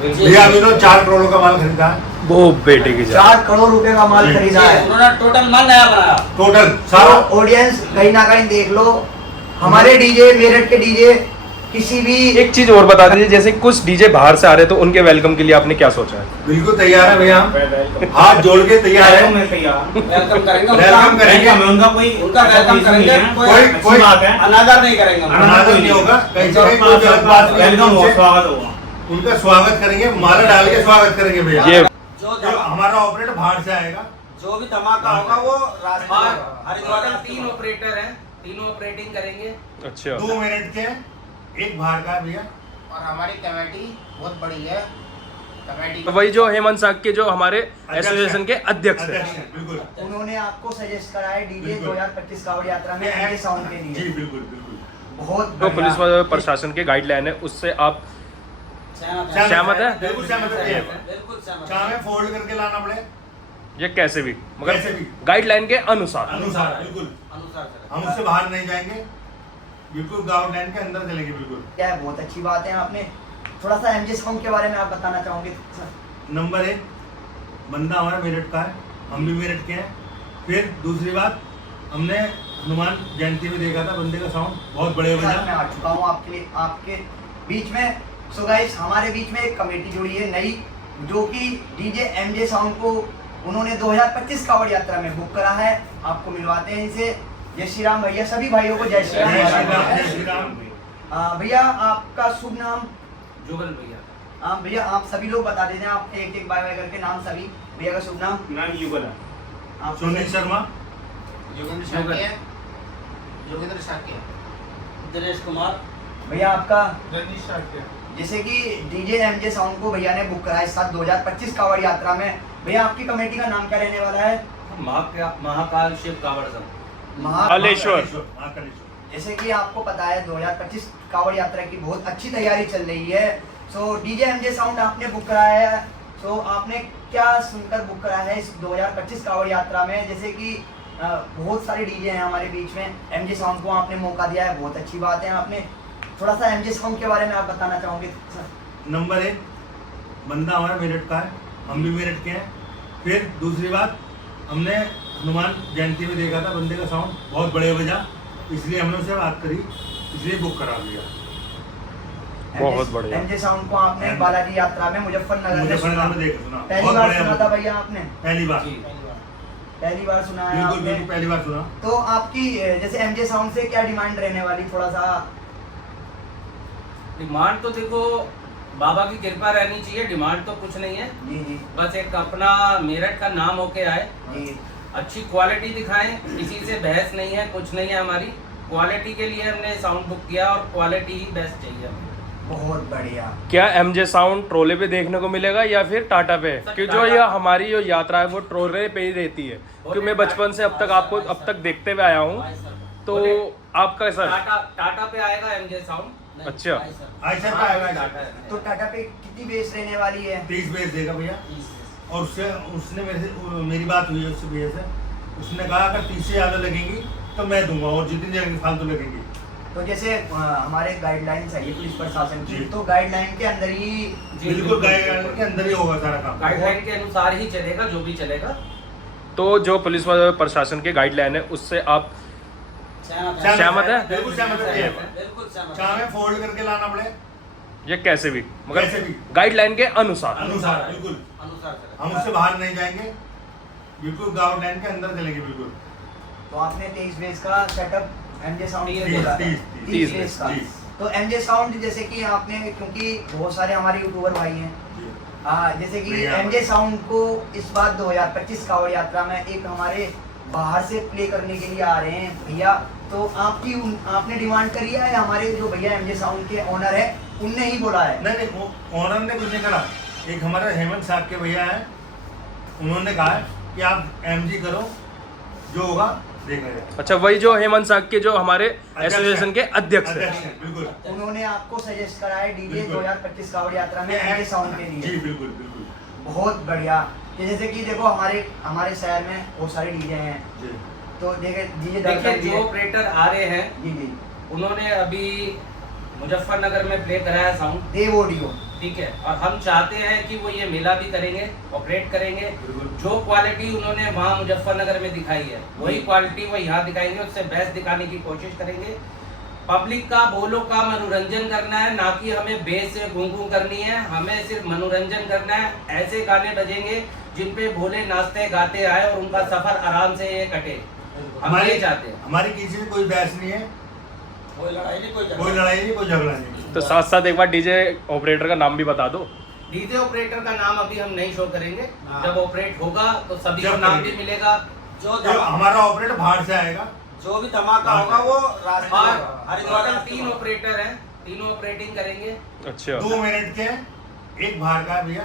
भैया अभी तो 4 करोड़ का माल खरीदा है। वो बेटे की 4 करोड़ रुपए का माल खरीदा है उन्होंने टोटल माल नया बनाया। टोटल सारा सारा ऑडियंस कहीं ना कहीं देख लो, हमारे डीजे मेरठ के डीजे किसी भी एक चीज और बता दीजिए, जैसे कुछ डीजे बाहर से आ रहे हैं तो उनके वेलकम के लिए आपने क्या सोचा है? बिल्कुल तैयार है भैया, हम हाथ जोड़ के तैयार है। वेलकम करेंगे, वेलकम करेंगे, उनका वेलकम करेंगे, कोई अनादर नहीं करेंगे। अनादर नहीं होगा, कहीं से कहीं कोई गलत बात नहीं, स्वागत होगा। उनका स्वागत करेंगे, माला डाल के स्वागत करेंगे भैया। ये जो हमारा ऑपरेटर बाहर से आएगा, जो भी धमाका होगा वो रास्ते हरिद्वार टोटल 3 ऑपरेटर हैं, तीनों ऑपरेटिंग करेंगे। अच्छा 2 मिनट के एक बाहर का है भैया। और हमारी कमेटी बहुत बड़ी है। कमेटी तो वही जो हेमंत साग के जो हमारे एसोसिएशन के अध्यक्ष अध्यक्ष हैं। हैं, बिल्कुल उन्होंने आपको सजेस्ट करा है डीजे बिल्कुल। 2025 कावड़ यात्रा में एंटी साउंड के जी लिए। बिल्कुल बिल्कुल। बहुत तो बढ़िया। पुलिस प्रशासन के गाइडलाइन है, उससे आप सहमत है? बिल्कुल सहमत है भैया। बिल्कुल सहमत चाहे फोल्ड करके लाना पड़े, ये कैसे भी, कैसे मगर भी। गाइडलाइन के अनुसार। अनुसार बिल्कुल, अनुसार हम उससे बाहर नहीं जाएंगे, बिल्कुल गाइडलाइन के अंदर चलेंगे बिल्कुल। क्या है, बहुत अच्छी बात है। आपने थोड़ा सा एमजे साउंड के बारे में आप बताना चाहोगे? नंबर 1 बंदा हमारा मेरठ का है, हम भी मेरठ के हैं। फिर दूसरी बात, हमने हनुमान जयंती में देखा था बंदे का साउंड बहुत बड़े मैं बजा। आ चुका हूँ आपके लिए, आपके बीच में। सो गाइस, हमारे बीच में एक कमेटी जुड़ी है नई, जो कि डीजे एमजे साउंड को उन्होंने 2025 कावड़ यात्रा में बुक करा है। आपको मिलवाते हैं इनसे। जय श्री राम भैया, सभी भाइयों को जय श्री राम। जय श्री राम, जय श्री राम। भैया आपका शुभ नाम? जुगल भैया। हाँ भैया, आप सभी लोग बता देते हैं, आप एक एक बाय बाय करके नाम सभी। भैया का शुभ नाम? नाम युगल है। आप सुनील शर्मा, योगेंद्र शाक्य, योगेंद्र शाक्य, दिनेश कुमार। भैया आपका? रजनीश शाक्य। जैसे कि डीजे एमजे साउंड को भैया ने बुक करा है इस साल 2025 कावड़ यात्रा में। भैया आपकी कमेटी का नाम क्या रहने वाला है? महाकाल शिव कावड़ संघ। हालेश्वर। महाकालेश्वर। जैसे कि आपको पता है 2025 कावड़ यात्रा की बहुत अच्छी तैयारी चल रही है। सो डीजे एमजे साउंड आपने बुक कराया है, सो आपने क्या सुनकर बुक करा है इस 2025 कावड़ यात्रा में? जैसे कि बहुत सारे डीजे हैं हमारे बीच में, एमजे साउंड को आपने मौका दिया है, बहुत अच्छी बात है। आपने थोड़ा सा एमजे साउंड के बारे में आप बताना चाहोगे? नंबर 1 बंदा हमारा मेरठ का है, हम भी मेरठ के हैं। फिर दूसरी बात, हमने हनुमान जयंती में देखा था बंदे का साउंड बहुत बड़े बजा, इसलिए हमने उससे बात करी, इसलिए बुक करा दिया। बहुत बढ़िया। एमजे साउंड को आपने बालाजी यात्रा में मुजफ्फरनगर में मुजफ्फरनगर में देखा, सुना पहली बहुत बार बढ़िया सुना बजा। था भैया आपने? पहली बार, पहली बार सुना है बिल्कुल आपने? बिल्कुल पहली बार सुना। तो आपकी जैसे एमजे साउंड से क्या डिमांड रहने वाली, थोड़ा सा? डिमांड तो देखो बाबा की कृपा रहनी चाहिए, डिमांड तो कुछ नहीं है। जी जी बस एक अपना मेरठ का नाम होके आए, जी। अच्छी क्वालिटी दिखाएं, किसी से बहस नहीं है, कुछ नहीं है। हमारी क्वालिटी के लिए हमने साउंड बुक किया और क्वालिटी ही बेस्ट चाहिए हमें। बहुत बढ़िया। क्या एमजे साउंड ट्रोले पे देखने को मिलेगा या फिर टाटा पे? क्योंकि जो ये हमारी जो यात्रा है वो ट्रोले पे ही रहती है, क्योंकि मैं बचपन से अब तक देखते हुए आया हूँ। तो आपका सर? टाटा पे आएगा एमजे साउंड। अच्छा। आयशर का आएगा, तो टाटा पे कितनी बेस रहने वाली है? 30 बेच देगा भैया। और उसने मेरे से मेरी बात हुई है उससे भैया से, उसने कहा अगर 30 से ज़्यादा लगेंगी तो मैं दूंगा, और जितनी जगह फालतू लगेंगी। तो जैसे हमारे गाइडलाइंस है पुलिस प्रशासन की, जी। तो गाइडलाइन के अंदर ही बिल्कुल गाइडलाइन के अंदर ही होगा सारा काम। गाइडलाइन के अनुसार ही चलेगा जो भी चलेगा। तो जो पुलिस प्रशासन के गाइडलाइन है उससे आप सहमत है? बिल्कुल सहमत है भैया। बिल्कुल सहमत। चाहे फोल्ड करके लाना पड़े, ये कैसे भी, मगर कैसे भी। गाइडलाइन के अनुसार। अनुसार बिल्कुल, अनुसार चलेगा। हम उससे बाहर नहीं जाएंगे, बिल्कुल गाइडलाइन के अंदर चलेंगे बिल्कुल। तो आपने 23 बेस का सेटअप एमजे साउंड के 30 बोला, 30 30 बेस का। जी। तो एमजे साउंड जैसे कि आपने, क्योंकि बहुत सारे हमारे यूट्यूबर भाई हैं, जैसे कि भैया। एमजे साउंड को इस बार 2025 कावड़ यात्रा में एक हमारे बाहर से प्ले करने के लिए आ रहे हैं भैया। तो आपने डिमांड करी है, हमारे जो भैया एमजे साउंड के ओनर है उनने ही बोला है? नहीं नहीं, वो ओनर ने कुछ नहीं करा। एक हमारे हेमंत साहब के भैया हैं, उन्होंने कहा है कि आप एमजी करो, जो होगा देखा जाए। अच्छा, वही जो हेमंत साग के जो हमारे एसोसिएशन के अध्यक्ष हैं। अध्यक्ष हैं, बिल्कुल। उन्होंने आपको सजेस्ट करा है डीजे बिल्कुल। 2025 कावड़ यात्रा में एमजे साउंड के जी लिए? बिल्कुल बिल्कुल बहुत बढ़िया। जैसे कि देखो हमारे शहर में बहुत सारे डीजे हैं, जी। तो डीजे देखिए जो ऑपरेटर आ रहे हैं जी जी, उन्होंने अभी मुजफ्फरनगर में प्ले कराया साउंड। देव ऑडियो। ठीक है, और हम चाहते हैं कि वो ये मेला भी करेंगे, ऑपरेट करेंगे। जो क्वालिटी उन्होंने वहाँ मुजफ्फरनगर में दिखाई है वही क्वालिटी वो यहाँ दिखाएंगे, उससे बेस्ट दिखाने की कोशिश करेंगे। पब्लिक का बोलो का मनोरंजन करना है, ना कि हमें बेस से घूं करनी है। हमें सिर्फ मनोरंजन करना है। ऐसे गाने बजेंगे जिन पे भोले नाचते गाते आए और उनका सफर आराम से ये कटे। हम ये चाहते हैं। हमारी किसी से कोई बहस नहीं है, कोई लड़ाई नहीं, कोई कोई लड़ाई नहीं, कोई झगड़ा नहीं। तो साथ साथ एक बार डीजे ऑपरेटर का नाम भी बता दो। डीजे ऑपरेटर का नाम अभी हम नहीं शो करेंगे, हाँ। जब ऑपरेट होगा तो सभी को जब नाम भी करेंगे। मिलेगा। जो हमारा ऑपरेटर बाहर से आएगा, जो भी धमाका होगा वो रास्ते और में हरिद्वार टोटल रास्ते 3 में। ऑपरेटर हैं, तीनों ऑपरेटिंग करेंगे। अच्छा 2 मिनट के, एक बाहर का है भैया।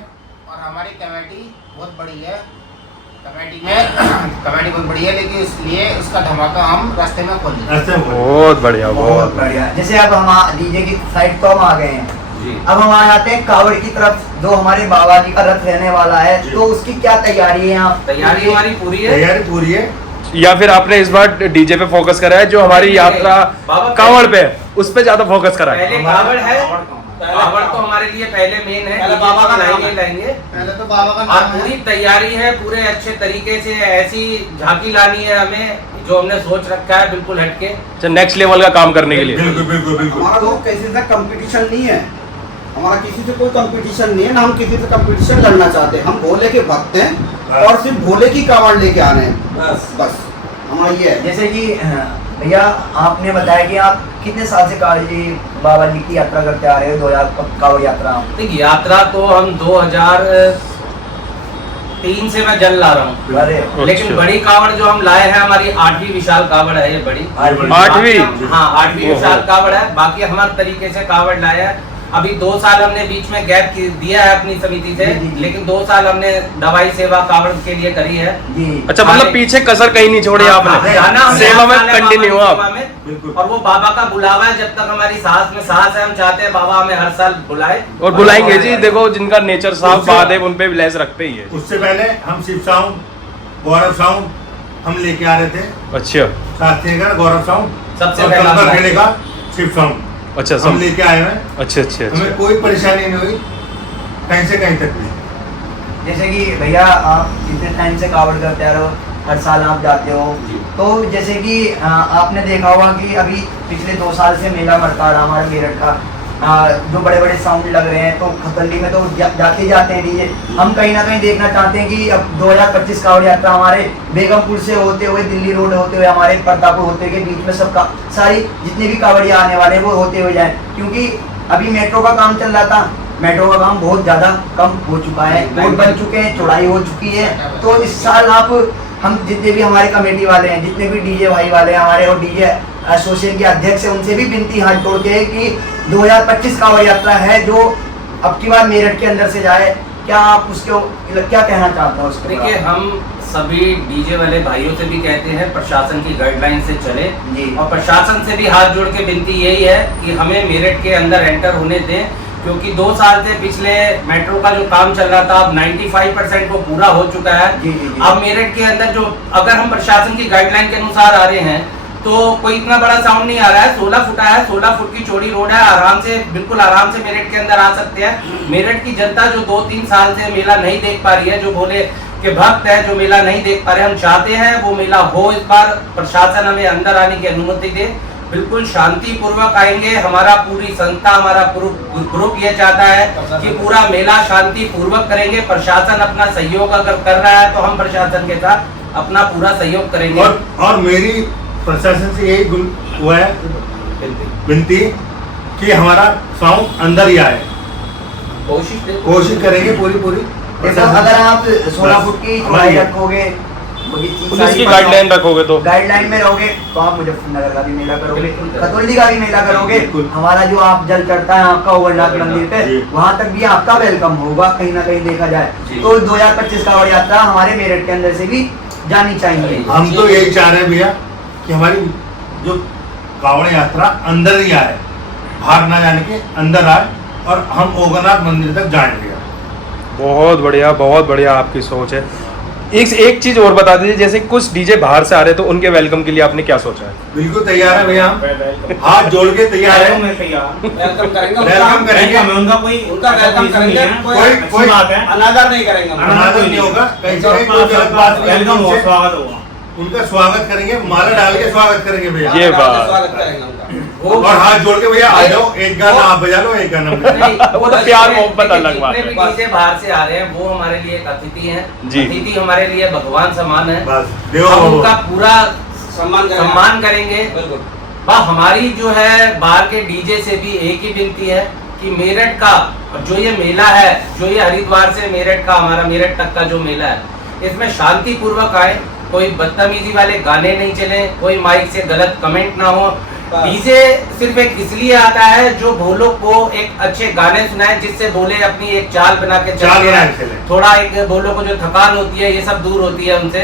और हमारी कमेटी बहुत बड़ी है, कमेटी बहुत बड़ी है, लेकिन इसलिए उसका धमाका हम रास्ते में खोल देंगे। ऐसे बोलो। बहुत बढ़िया, बहुत बढ़िया। जैसे अब हम डीजे की साइड तो हम आ गए हैं, अब हम आ जाते हैं कावड़ की तरफ। जो हमारे बाबा जी का रथ रहने वाला है, जी। तो उसकी क्या तैयारी है आप? तैयारी हमारी पूरी है। तैयारी पूरी है। या फिर आपने इस बार डीजे पे फोकस करा है, जो हमारी यात्रा बाबा कांवड़ पे है, उस पे ज्यादा फोकस करा है? पहले कावड़ है, कावड़ तो हमारे लिए पहले मेन है। पहले बाबा का नाम है। लाएंगे पहले तो बाबा का और नाम पूरी है। तैयारी है, पूरे अच्छे तरीके से ऐसी झांकी लानी है हमें, जो हमने सोच रखा है बिल्कुल हटके। अच्छा, नेक्स्ट लेवल का काम करने के लिए। बिल्कुल बिल्कुल बिल्कुल। हमारा तो किसी से कंपटीशन नहीं है, हमारा किसी से कोई कंपटीशन नहीं है, ना हम किसी से कंपटीशन लड़ना चाहते हैं। हम भोले के भक्त हैं और सिर्फ भोले की कावड़ लेके आ रहे हैं, बस हमारा ये है। जैसे कि भैया आपने बताया कि आप कितने साल से कावड़ जी बाबा जी की यात्रा करते आ रहे हो, 2000 कावड़ यात्रा? देखिए, यात्रा तो हम 2003 से मैं जल ला रहा हूँ, अरे लेकिन अच्छा। बड़ी कावड़ जो हम लाए हैं हमारी 8वीं विशाल कावड़ है ये बड़ी। 8वीं? हाँ, 8वीं विशाल कावड़ है। बाकी हमारे तरीके से कावड़ लाया है। अभी 2 साल हमने बीच में गैप दिया है अपनी समिति से, जी, जी। लेकिन 2 साल हमने दवाई सेवा कावड़ के लिए करी है। जी। अच्छा, मतलब पीछे कसर कहीं नहीं छोड़ी आपने, जाना हमने सेवा में हर साल है कंटिन्यू बाबा की आप। सेवा में। बिल्कुल। और वो बाबा का बुलावा है, जब तक हमारी सांस में सांस है हम चाहते हैं बाबा हमें हर साल बुलाए। और बुलाएंगे जी, देखो जिनका नेचर साफ महादेव उन पे भी लेस रखते ही है। उससे पहले हम शिव साउंड, गौरव साउंड हम लेके आ रहे थे। अच्छा शास्त्री का गौरव साउंड, सबसे और पहला कंकर हमारा। खेले का शिव साउंड अच्छा, हम सब लेके आए हैं। अच्छा अच्छा हमें अच्छा। कोई परेशानी नहीं हुई, कहीं से कहीं तक भी। जैसे कि भैया आप जितने टाइम से कावड़ करते आ रहे हो, हर साल आप जाते हो, तो जैसे कि आपने देखा होगा कि अभी पिछले 2 साल से मेला मरता रहा हमारे मेरठ का, जो बड़े बड़े साउंड लग रहे हैं, तो खतरली में तो जाते जाते हैं डीजे। हम कहीं ना कहीं देखना चाहते हैं कि अब 2025 कावड़ यात्रा हमारे बेगमपुर से होते हुए, दिल्ली रोड होते हुए, हमारे प्रतापपुर होते हुए, बीच में सबका सारी जितने भी कावड़िया आने वाले हैं वो होते हुए जाए। क्योंकि अभी मेट्रो का काम चल रहा था, मेट्रो का काम बहुत ज्यादा कम हो चुका है, रोड बन चुके हैं, चौड़ाई हो चुकी है। तो इस साल हम जितने भी हमारे कमेटी वाले हैं, जितने भी डीजे भाई वाले हैं हमारे, और डीजे एसोसिएशन के अध्यक्ष हैं, उनसे भी विनती हाथ जोड़ के है कि 2025 कावड़ यात्रा है जो अब की बार मेरठ के अंदर से जाए। क्या आप उसको क्या कहना चाहते हो उसके? देखिए, हम सभी डीजे वाले भाइयों से भी कहते हैं प्रशासन की गाइडलाइन से चले, जी। और प्रशासन से भी हाथ जोड़ के विनती यही है कि हमें मेरठ के अंदर एंटर होने दें, क्योंकि 2 साल से पिछले मेट्रो का जो काम चल रहा था अब 95% वो पूरा हो चुका है। जी, जी, जी। अब मेरठ के अंदर जो अगर हम प्रशासन की गाइडलाइन के अनुसार आ रहे हैं तो कोई इतना बड़ा साउंड नहीं आ रहा है। 16 फुट है, 16 फुट की चौड़ी रोड है, आराम से बिल्कुल आराम से मेरठ के अंदर आ सकते हैं। मेरठ की जनता जो 2-3 साल से मेला नहीं देख पा रही है, जो भोले के भक्त है, जो मेला नहीं देख पा रहे, हम चाहते हैं वो मेला हो। इस बार प्रशासन हमें अंदर आने की अनुमति दे, बिल्कुल शांति पूर्वक आएंगे। हमारा पूरी संस्था, हमारा ग्रुप ये चाहता है कि पूरा मेला शांति पूर्वक करेंगे। प्रशासन अपना सहयोग अगर कर रहा है तो हम प्रशासन के साथ अपना पूरा सहयोग करेंगे। और मेरी प्रशासन से यही हुआ है विनती कि हमारा साउंड अंदर ही आए, कोशिश करेंगे पूरी। देखो, अगर आप 16 फुट की चौड़ाई रखोगे, पुलिस की गाइडलाइन रखोगे तो गाइडलाइन में रहोगे, तो आप मुजफ्फरनगर का भी मेला करोगे, बिल्कुल। खतौली का भी मेला करोगे। बिल्कुल। हमारा जो आप जल चढ़ता है आपका ओवरनाथ मंदिर पे, जी। वहाँ तक भी आपका वेलकम होगा कहीं ना कहीं देखा जाए जी। तो। 2025 कावड़ यात्रा हमारे मेरठ के अंदर से भी जानी चाहिए। हम तो यही चाह रहे हैं भैया कि हमारी जो कावड़ यात्रा अंदर ही आए, बाहर ना जाने के अंदर आए, और हम ओगनाथ मंदिर तक जाएं भैया। बहुत बढ़िया आपकी सोच है। एक चीज और बता दीजिए, जैसे कुछ डीजे बाहर से आ रहे हैं तो उनके वेलकम के लिए आपने क्या सोचा है? बिल्कुल तैयार है भैया, हम हाथ जोड़ के तैयार है, वेलकम करेंगे, वेलकम करेंगे, उनका वेलकम करेंगे, कोई अनादर नहीं करेंगे, अनादर नहीं होगा, कहीं से कहीं कोई गलत बात नहीं होगी, स्वागत होगा, उनका स्वागत करेंगे, माला डाल के स्वागत करेंगे भैया, ये बात। स्वागत करेंगे उनका। और हाथ जोड़ के भैया आ जाओ, एक गाना आप बजा लो, एक गाना बजा लो। नहीं, वो तो प्यार मोहब्बत अलग बात जितने है। भी डीजे बाहर से आ रहे हैं वो हमारे लिए एक अतिथि हैं। जी। अतिथि हमारे लिए भगवान समान है। बस देव हम भव। उनका पूरा सम्मान करेंगे। बिल्कुल। बस हमारी जो है बाहर के डीजे से भी एक ही विनती है कि मेरठ का जो ये मेला है, जो ये हरिद्वार से मेरठ का, हमारा मेरठ तक का जो मेला है, इसमें शांति पूर्वक आए, कोई बदतमीजी वाले गाने नहीं चले, कोई माइक से गलत कमेंट ना हो। डीजे सिर्फ एक इसलिए आता है जो भोलों को एक अच्छे गाने सुनाए, जिससे भोले अपनी एक चाल बना के चलते हैं, थोड़ा एक भोलों को जो थकान होती है ये सब दूर होती है उनसे।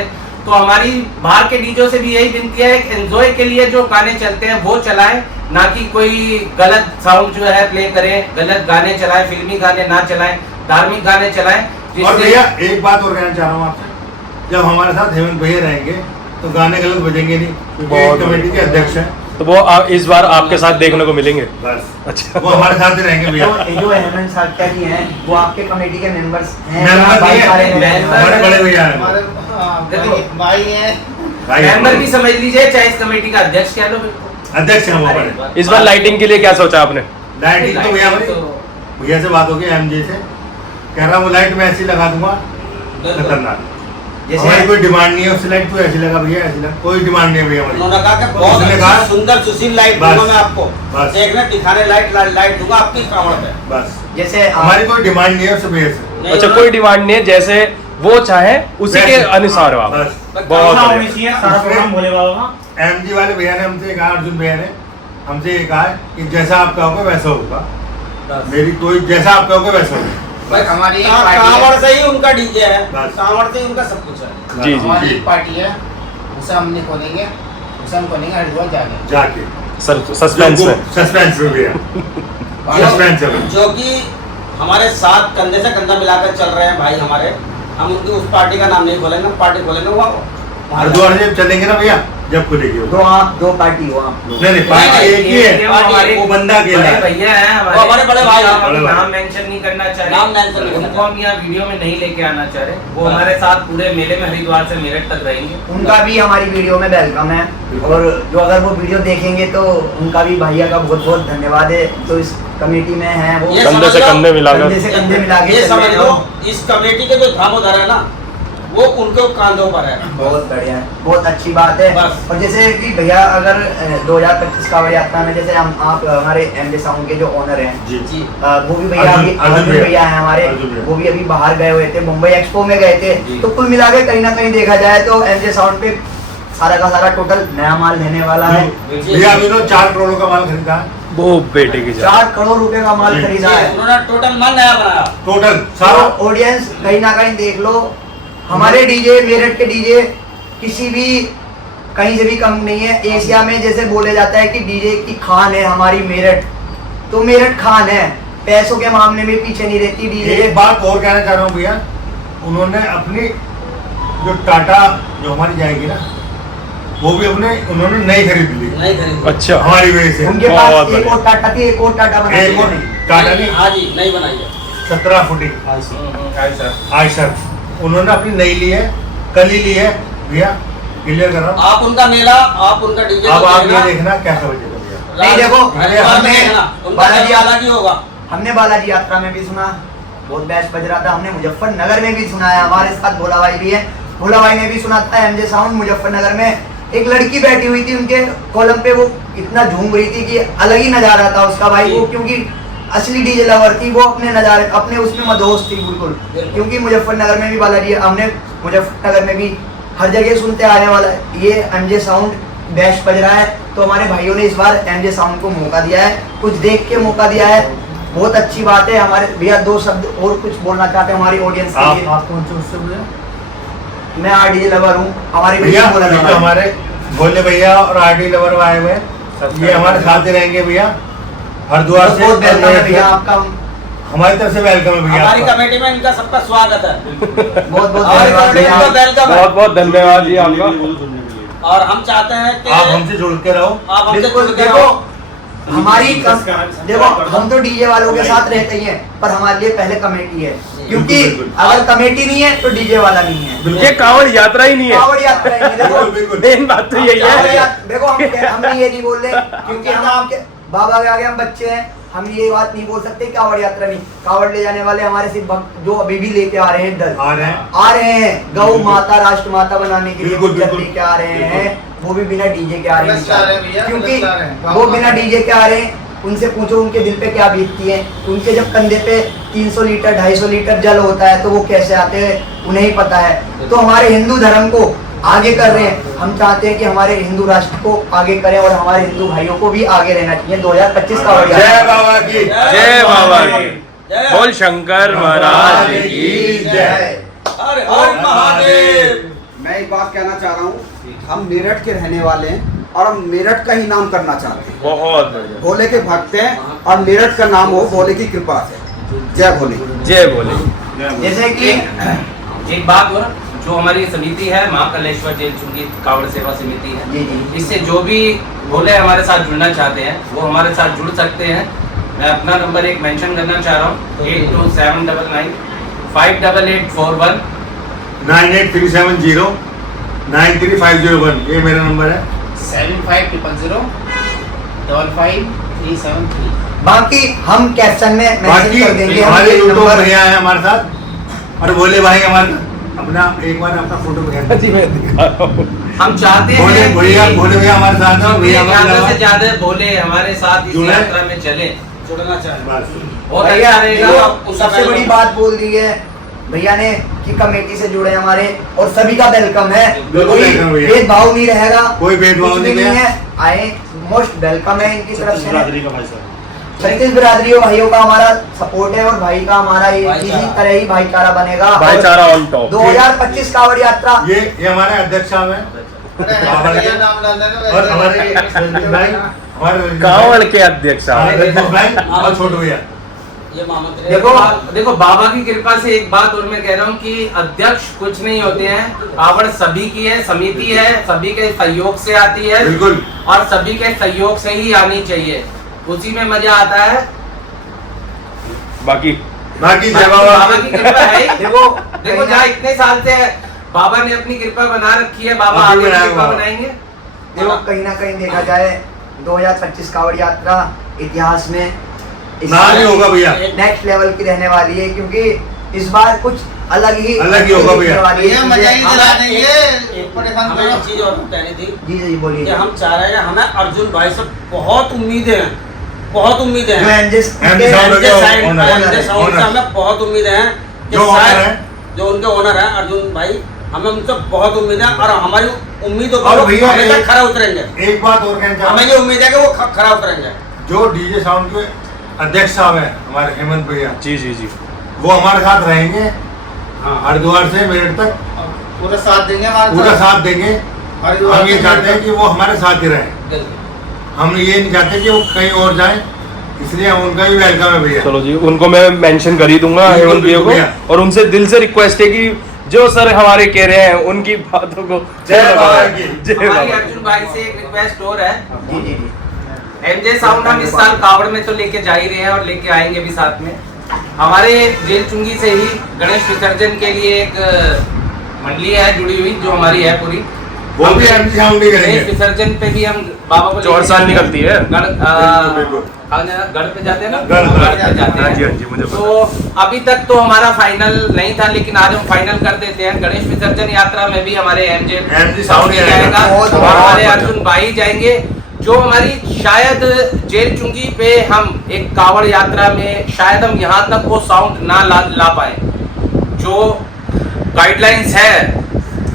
तो हमारी बाहर के डीजों से भी यही विनती है कि एंजॉय के लिए जो गाने चलते हैं वो चलाएं, ना कि कोई गलत साउंड जो है प्ले करें, गलत गाने चलाएं, फिल्मी गाने ना चलाएं, धार्मिक गाने चलाएं। और भैया एक बात और कहना चाह रहा हूँ आपसे, जब हमारे साथ हेमंत भैया रहेंगे तो गाने गलत बजेंगे नहीं, क्योंकि कमेटी के अध्यक्ष हैं, तो वो इस बार आपके साथ देखने को मिलेंगे। बस अच्छा, वो हमारे साथ ही रहेंगे भैया। जो हेमंत साक्या जी हैं वो आपके कमेटी के मेंबर्स हैं, मेंबर बहुत नहीं सारे है, मेंबर हमारे बड़े भैया हैं, हमारे देखो, भाई हैं। भाई मेंबर भी समझ लीजिए, चाहे इस कमेटी का अध्यक्ष कह लो, बिल्कुल। अध्यक्ष हैं वो बड़े। इस बार लाइटिंग के लिए क्या सोचा आपने? लाइटिंग तो भैया हमारी भैया से बात हो गई, एमजे से, कह रहा वो लाइट मैं ऐसी लगा दूंगा खतरनाक। हमारी कोई डिमांड नहीं है उस लाइट को ऐसी लगा भैया, ऐसी लगा, कोई डिमांड नहीं है भैया हमारी। उन्होंने कहा कि बहुत उसने कहा अच्छी, सुंदर सुशील लाइट बस, दूंगा मैं आपको, बस। देखने दिखाने लाइट दूंगा आपकी कांवड़ पे। बस जैसे हमारी कोई डिमांड नहीं है उस भैया से। नहीं, अच्छा, कोई डिमांड नहीं है, जैसे वो चाहे उसी के अनुसार हो आप। बस बहुत बढ़िया। भोले बाबा एमजी वाले भैया ने हमसे कहा, अर्जुन भैया ने हमसे ये कहा कि जैसा आप कहोगे वैसा होगा, मेरी कोई जैसा आप कहोगे वैसा होगा। भाई हमारी एक पार्टी कांवड़ है। से ही उनका डीजे है, बस। कांवड़ से ही उनका सब कुछ है। जी, जी, हमारी जी। एक पार्टी है, उसे हमने खोलेंगे, हरिद्वार जाके। जाके सस्पेंस में। सस्पेंस में भैया, सस्पेंस है। जो कि हमारे साथ कंधे से कंधा मिलाकर चल रहे हैं भाई हमारे, हम उनकी उस पार्टी का नाम नहीं खोलेंगे, पार्टी खोलेंगे वो हरिद्वार जब चलेंगे ना भैया, जब खुलेगी वो। दो पार्टी हो आप लोग। नहीं पार्टी एक ही है, हमारे वो बंदा अकेला बड़े है। भैया हैं वो हमारे बड़े भाई हैं। हम बड़े भाई। नाम मेंशन नहीं करना चाह नाम mention नहीं रहे, करना उनको हम यहाँ वीडियो में नहीं लेके आना चाह रहे। वो हमारे साथ पूरे मेले में हरिद्वार से मेरठ तक रहेंगे। उनका भी हमारी वीडियो में वेलकम है, और जो अगर वो वीडियो देखेंगे तो उनका भी भैया का बहुत बहुत धन्यवाद है, तो इस कमेटी में है वो ये कंधे से समझ लो, कंधे मिलाकर। कंधे से कंधे मिला के ये चल समझ रहे लो, हो। इस कमेटी के जो धामोदर है ना, वो उनके कांधों पर है। बहुत बढ़िया है, बहुत अच्छी बात है। बस। और जैसे कि भैया अगर 2025 कांवड़ यात्रा में जैसे हम आप हमारे एमजे साउंड के जो ओनर हैं, जी जी वो भी भैया अर्जुन- अभी अर्जुन अर्जुन भैया। भैया हैं हमारे, अर्जुन भैया। वो भी अभी बाहर गए हुए थे, मुंबई एक्सपो में गए थे। जी। तो कुल मिला के कहीं ना कहीं देखा जाए तो एमजे साउंड पे सारा का सारा टोटल नया माल लेने वाला है। भैया अभी तो 4 करोड़ का माल खरीदा है वो बेटे की जान। 4 करोड़ रुपए का माल जी। खरीदा है। उन्होंने टोटल माल नया बनाया। टोटल सारा सारा। ऑडियंस कहीं ना कहीं देख लो, हमारे डीजे मेरठ के डीजे किसी भी कहीं से भी कम नहीं है। एशिया में जैसे बोले जाता है कि डीजे की खान है हमारी मेरठ, तो मेरठ खान है, पैसों के मामले में पीछे नहीं रहती डीजे। एक बात और कहना चाह रहा हूँ भैया, उन्होंने अपनी जो टाटा जो हमारी जाएगी ना, वो भी उन्होंने नई खरीद ली नहीं खरीद। अच्छा, हमारी वजह से। उनके बहुत पास एक बढ़िया। और टाटा थी, एक और टाटा बना एक और टाटा नहीं, हाँ जी, नहीं बनाई है। 17 फुटी आयशर उन्होंने अपनी नई ली है, कल ही ली है भैया, क्लियर कर रहा हूँ। आप उनका मेला, आप उनका डीजे अब आप ये देखना कैसा बजेगा भैया। नहीं, देखो, हरिद्वार में हमने देखना, उनका बालाजी मेला अलग ही होगा। हमने बालाजी यात्रा में भी सुना, बहुत बेस्ट बज रहा था। हमने मुजफ्फरनगर में भी सुना है, हमारे साथ भोला भाई भी है, भोला भाई ने भी सुना था एमजे साउंड मुजफ्फरनगर में। एक लड़की बैठी हुई थी उनके कॉलम पे, वो इतना झूम रही थी कि अलग ही नजारा था उसका भाई। वो क्योंकि असली डीजे लवर थी, वो अपने नजारे अपने उसमें मदहोश थी बिल्कुल। क्योंकि मुजफ्फरनगर में भी बालाजी, हमने मुजफ्फरनगर में भी हर जगह सुनते आने वाला है ये एमजे साउंड बेस्ट बज रहा है। तो हमारे भाइयों ने इस बार एमजे साउंड को मौका दिया है, कुछ देख के मौका दिया है, बहुत अच्छी बात है। हमारे भैया 2 शब्द और कुछ बोलना चाहते हैं हमारी ऑडियंस के लिए। आप कौन से उससे भैया? मैं आरडीजे लवर हूँ, हमारे भैया बोला अभी तो था हमारे भोले भैया और आरडी लवर आए हुए हैं, ये हमारे साथ ही रहेंगे भैया, हरिद्वार से बहुत वेलकम है भैया आपका हमारी तरफ से वेलकम है भैया हमारी आपका। कमेटी में इनका सबका स्वागत है। बहुत बहुत हमारी धन्यवाद कमेटी में भैया। इनका वेलकम है। बहुत बहुत धन्यवाद जी आपका। और हम चाहते हैं कि आप हमसे जुड़ के रहो। आप हमसे बिल्कुल, जुड़ के देखो रहो। हमारी देखो हम तो डीजे वालों के साथ रहते ही हैं, पर हमारे लिए पहले कमेटी है, क्योंकि बिल्कुल। अगर कमेटी नहीं है तो डीजे वाला नहीं है। ये कांवड़ यात्रा ही नहीं है, कावड़ यात्रा ही नहीं है, देखो बिल्कुल। मेन बात तो यही कावड़ है। देखो हम ये नहीं बोल रहे, क्योंकि हम आपके बाबा के आगे हम बच्चे हैं, हम ये बात नहीं बोल सकते कावड़ यात्रा नहीं। कावड़ ले जाने वाले हमारे सिर्फ भक्त जो अभी भी लेके आ रहे हैं इधर आ रहे हैं गौ माता राष्ट्र माता बनाने के लिए बिल्कुल, जब बिल्कुल। लेके आ रहे हैं, वो भी बिना डीजे के आ रहे प्लस आ रहे हैं भैया, हैं, क्योंकि प्लस आ रहे हैं। वो बिना डीजे के आ रहे हैं। उनसे पूछो उनके दिल पे क्या बीतती है, उनके जब कंधे पे 300 लीटर 250 लीटर जल होता है तो वो कैसे आते हैं उन्हें ही पता है। तो हमारे हिंदू धर्म को आगे कर रहे हैं, हम चाहते हैं कि हमारे हिंदू राष्ट्र को आगे करें और हमारे हिंदू भाइयों को भी आगे रहना चाहिए। 2025 का जय बाबा की जय बाबा की, बोल शंकर महाराज की जय। हर हर महादेव। मैं एक बात कहना चाह रहा हूँ, हम मेरठ के रहने वाले हैं और हम मेरठ का ही नाम करना चाहते हैं। बहुत बढ़िया, भोले के भक्त हैं और मेरठ का नाम हो भोले की कृपा से। जय भोले। जय बोले। जैसे कि एक बात और, जो हमारी समिति है महाकालेश्वर जेल चुंगी कावड़ सेवा समिति है, जी जी इससे जो भी भोले हमारे साथ जुड़ना चाहते हैं वो हमारे साथ जुड़ सकते हैं। मैं अपना नंबर एक मेंशन करना चाह रहा हूँ, 8279 58841। 98370 93501 ये मेरा नंबर है। 7500 55373। बाकी हम कैप्शन में मैसेज बाकी कर देंगे हम हमारे ये यूट्यूब नंबर। भैया है हमारे साथ और भोले भाई हमारे अपना एक बार अपना फोटो दिखा जी मैं दिखा रहा हूँ। हम चाहते भोले हैं भैया कि भोले भैया हमारे साथ हैं, भैया ज्यादा से हमारे ज्यादा भोले हमारे साथ इस जुड़े। यात्रा में चले, जुड़ना चाहिए। बस। बहुत भैया अच्छा रहेगा। देखो, सबसे बड़ी बात बोल दी है भैया ने कि कमेटी से जुड़े हमारे और सभी का वेलकम है। बिल्कुल कोई welcome भैया। भेदभाव नहीं रहेगा, कोई भेदभाव कुछ भी नहीं है। आए मोस्ट वेलकम है इनकी तरफ से। छत्तीस बिरादरियों भाइयों का हमारा सपोर्ट है और भाई का हमारा ये भाईचारा। इसी तरह ही भाईचारा बनेगा। भाईचारा ऑन टॉप। 2025 कावड़ यात्रा ये हमारे अध्यक्ष साहब हैं भैया नाम डाल देना और हमारे रंजीत भाई हमारे कांवड़ के अध्यक्ष साहब। रंजीत भाई और छोटू भैया। ये मामले देखो बाबा की कृपा से एक बात और मैं कह रहा हूँ कि अध्यक्ष कुछ नहीं होते हैं, कावड़ सभी की है, समिति है, सभी के सहयोग से आती है बिल्कुल। और सभी के सहयोग से ही आनी चाहिए, उसी में मजा आता है। बाकी बाकी जय बाबा बाबा की कृपा है। देखो जहाँ इतने साल से बाबा ने अपनी कृपा बना रखी है, बाबा अभी आगे भी बनाया कृपा बाबा। बनाएंगे। देखो कहीं ना कहीं देखा जाए 2025 कावड़ यात्रा इतिहास में नाम ही होगा भैया। नेक्स्ट लेवल की रहने वाली है, क्योंकि इस बार कुछ अलग ही होगा भैया। दिखने वाली है। भैया मजा ही दिला देंगे। हमें एक चीज और कहनी थी जी जी बोलिए। कि हम चाह रहे हैं, हमें अर्जुन भाई से बहुत उम्मीदें हैं, बहुत उम्मीदें जो हैं। एनजेस MJ के- साउंड MJ के साइड owner है। MJ साउंड से owner। हमें बहुत उम्मीदें हैं कि जो owner शायद है। जो उनके ओनर है अर्जुन भाई, हमें उनसे बहुत उम्मीद है और हमारी उम्मीदों और पर भैया हमेशा एक- खरा उतरेंगे। एक बात और कहना चाहूँ, हमें ये उम्मीद है कि वो खरा उतरेंगे। जो डीजे साउंड के अध्यक्ष साहब हैं हमारे हेमंत भैया, जी जी जी। वो हमारे साथ रहेंगे हरिद्वार से मेरठ तक, पूरा साथ देंगे हमारे पूरा साथ देंगे। हरिद्वार हम ये से चाहते हैं मेरठ कि वो हमारे साथ ही रहें। हम ये नहीं चाहते कि वो कहीं और जाएं, इसलिए हम उनका भी वेलकम है भैया। चलो जी, उनको मैं मेंशन कर ही दूंगा बिल्कुल, हेमंत भैया को, भैया। और उनसे दिल से रिक्वेस्ट है कि जो सर हमारे कह रहे हैं उनकी बातों को जय बाबा की। जय हमारी बाबा। अर्जुन भाई से एक रिक्वेस्ट और है। जी जी जी एमजे साउंड हम इस साल कावड़ में तो लेके जा ही रहे हैं और लेके आएंगे भी साथ में। हमारे जेल चुंगी से ही गणेश विसर्जन के लिए एक मंडली है जुड़ी हुई, जो हमारी है पूरी। वो भी एमजी साउंड ही गणेश करेंगे। विसर्जन पे भी हम बाबा को चौर साल निकलती है। बिल्कुल। गढ़ पे जाते हैं ना, गढ़ पे जाते हाँ जी हाँ हैं। जी, मुझे पता तो अभी तक तो हमारा फाइनल नहीं था, लेकिन आज हम फाइनल कर देते हैं। गणेश विसर्जन यात्रा में भी हमारे एमजे MJ साउंड ही जाएगा बहुत और बहुत हमारे बढ़िया। अर्जुन भाई जाएंगे। जो हमारी शायद जेल चुंगी पे हम एक कावड़ यात्रा में शायद हम यहाँ तक वो साउंड ना ला पाए, जो गाइडलाइंस है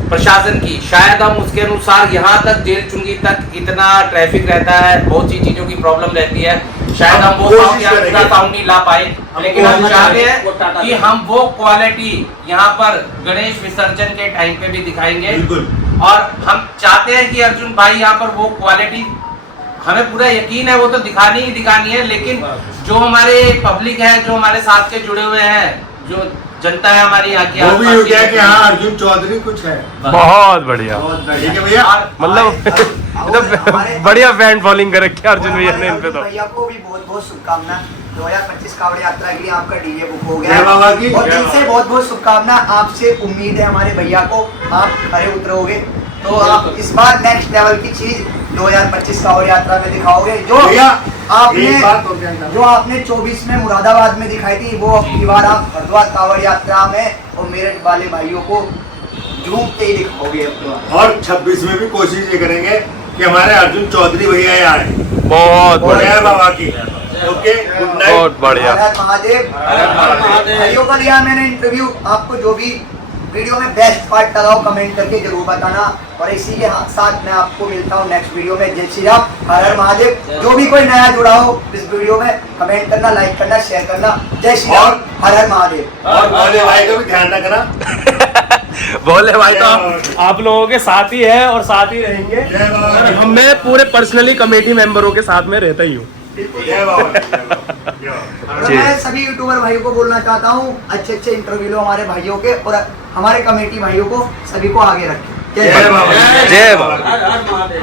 प्रशासन की, शायद हम उसके अनुसार यहाँ तक जेल चुंगी तक इतना ट्रैफिक रहता है, बहुत सी चीजों की प्रॉब्लम रहती है, शायद हम वो कोशिश साउंड या करेंगे। पूरा साउंड नहीं ला पाए। लेकिन हम कोशिश चाहते करेंगे, वो हैं टाटा कि देंगे। हम वो क्वालिटी यहाँ पर गणेश विसर्जन के टाइम पे भी दिखाएंगे। बिल्कुल। और हम चाहते हैं कि अर्जुन भाई यहाँ पर वो क्वालिटी हमें पूरा यकीन है वो तो दिखानी ही दिखानी है, लेकिन जो हमारे पब्लिक है, जो हमारे साथ के जुड़े हुए हैं, जो जनता है हमारी यहाँ की, वो भी हो गया कि हाँ अर्जुन चौधरी कुछ है। बहुत बढ़िया, ठीक है भैया। मतलब बढ़िया फैन फॉलोइंग कर रखी है अर्जुन भैया ने इन पे। तो भैया को भी बहुत बहुत शुभकामना। 2025 कावड़ यात्रा के लिए आपका डीजे बुक हो जय गया बाबा की। और दिल से बहुत बहुत शुभकामना। आपसे उम्मीद है हमारे भैया को आप खरे उतरोगे तो आप इस बार नेक्स्ट लेवल की चीज 2025 कावड़ यात्रा में दिखाओगे। जो भैया आपने एक बात हो गया, जो आपने 24 में मुरादाबाद में दिखाई थी, वो अब की बार आप हरिद्वार कावड़ यात्रा में और मेरठ वाले भाइयों को झूमते ही दिखाओगे अब की बार। और 26 में भी कोशिश ये करेंगे कि हमारे अर्जुन चौधरी भैया यहाँ आए। बहुत जय बढ़िया, बाबा की। Okay, good night. बहुत बढ़िया। हर हर महादेव। भाइयों का लिया मैंने इंटरव्यू। आपको जो भी वीडियो में बेस्ट पार्ट लगाओ कमेंट करके जरूर बताना। और इसी के साथ मैं आपको मिलता हूँ नेक्स्ट वीडियो में। जय श्री राम, हर हर महादेव। जो भी कोई नया जुड़ा हो इस वीडियो में कमेंट करना, लाइक करना, शेयर करना। जय श्री राम, हर हर महादेव। और भोले भाई का भी ध्यान रखना। भोले भाई तो आप लोगों के साथ ही है और साथ ही रहेंगे। जय बाबा। मैं पूरे पर्सनली कमेटी मेंबरों के साथ में रहता ही हूँ। जय बाबा। जय बाबा। और मैं सभी यूट्यूबर भाइयों को बोलना चाहता हूँ, अच्छे अच्छे इंटरव्यू लो हमारे भाइयों के और हमारे कमेटी भाइयों को, सभी को आगे रखें। जय बाबा। जय बाबा। हर हर महादेव।